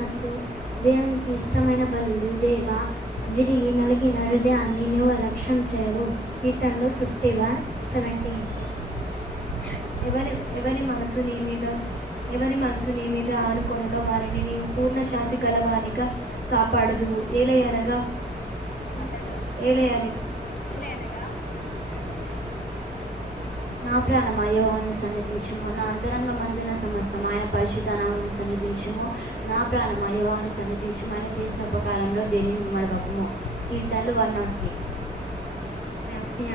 మనస్సు, దేవునికి ఇష్టమైన బలులు దేవా, విరిగి నలిగిన హృదయాన్ని నువ్వు లక్ష్యం చేయవు. కీర్తనలు 51:17. ఎవరి మనసు నీ మీద ఆనుకొనగా వారిని నీవు పూర్ణ శాంతి గలవానిగా కాపాడదు. ఏలయనగా నా ప్రాణమా యెహోవాను సన్నిధించుము, నా అంతరంగమందున సమస్తం ఆయన పరిశుద్ధ నామమును సన్నిధించుము. నా ప్రాణమా యెహోవాను సన్నిధించుము, ఆయన చేసిన ఉపకారంలో దేనిని మరవకుము. కీర్తనలు 103.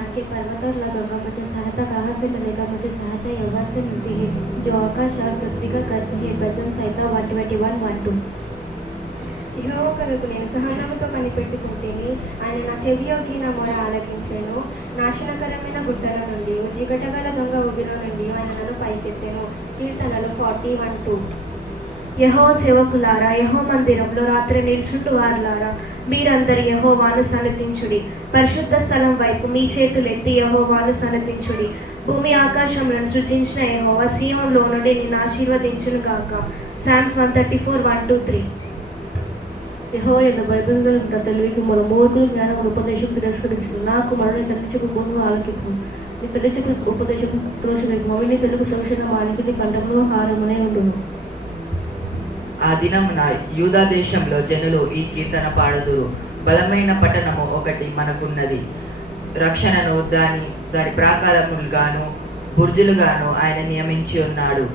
आके पर्वत और लगों मुझे सहायता कहाँ से मिलेगा? मुझे सहायता यहोवा से मिलती है जो आकाश और पृथ्वी का करती है. भजन संहिता 121:1-2. యెహోవా కొరకు నేను సహనముతో కనిపెట్టుకుంటేనే ఆయన నా చెవియొగ్గి నా మొర ఆలకించెను. నాశనకరమైన గుట్టల నుండి జిగటగల దొంగ ఊబిలో నుండి ఆయన నన్ను పైకెత్తెను. కీర్తనలు 40:1-2. యెహోవా సేవకులారా, యెహోవా మందిరంలో రాత్రి నిల్చుండు వారులారా, మీరందరూ యెహోవాను సన్నతించుడి. పరిశుద్ధ స్థలం వైపు మీ చేతులెత్తి యెహోవాను సన్నతించుడి. భూమి ఆకాశములను సృజించిన యెహోవా సీయోనులో నుండి నిన్ను ఆశీర్వదించును గాక. సామ్స్ 134:1-3. యెహోవా యందు భయభక్తులు గల తెలివికి మన మూర్ఖులు జ్ఞానమును ఉపదేశం తిరస్కరించును. నా కుమారుడు నీ తండ్రి చెప్పు బోధను ఆలకించును. నీ తండ్రి చెప్పు ఉపదేశం త్రోసివేయకుము. అవి నీ తెలుగు సంరక్షణ మాలికి నీ కంఠములో హారమునే ఉండును. ఆ దినమున యూదా దేశంలో జనులు ఈ కీర్తన పాడుదురు. బలమైన పట్టణము ఒకటి మనకున్నది, రక్షణను దాని ప్రాకారములుగాను బుర్జులుగాను ఆయన నియమించి ఉన్నాడు.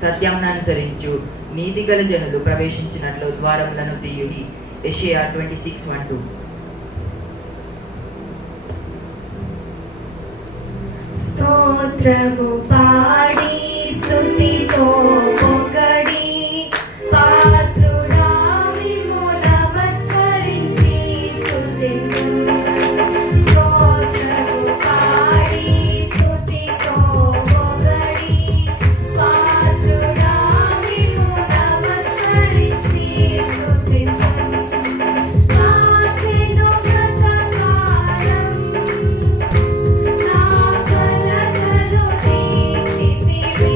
సత్యమును అనుసరించు నీతిగల జనులు ప్రవేశించినట్లు ద్వారములను తీయుడి. యెషయా 26:1-2. స్తోత్రము పాడి స్తుతితో పొగడి పాత్రుడా విము నమస్కరించి స్తుతింతుము. స్తోత్రము పాడి స్తుతితో పొగడి పాత్రుడా విము నమస్కరించి స్తుతింతుము. కాచెను బ్రతకాలం నా కలతలు తీర్చితివి.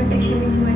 బట్టి క్షమించమని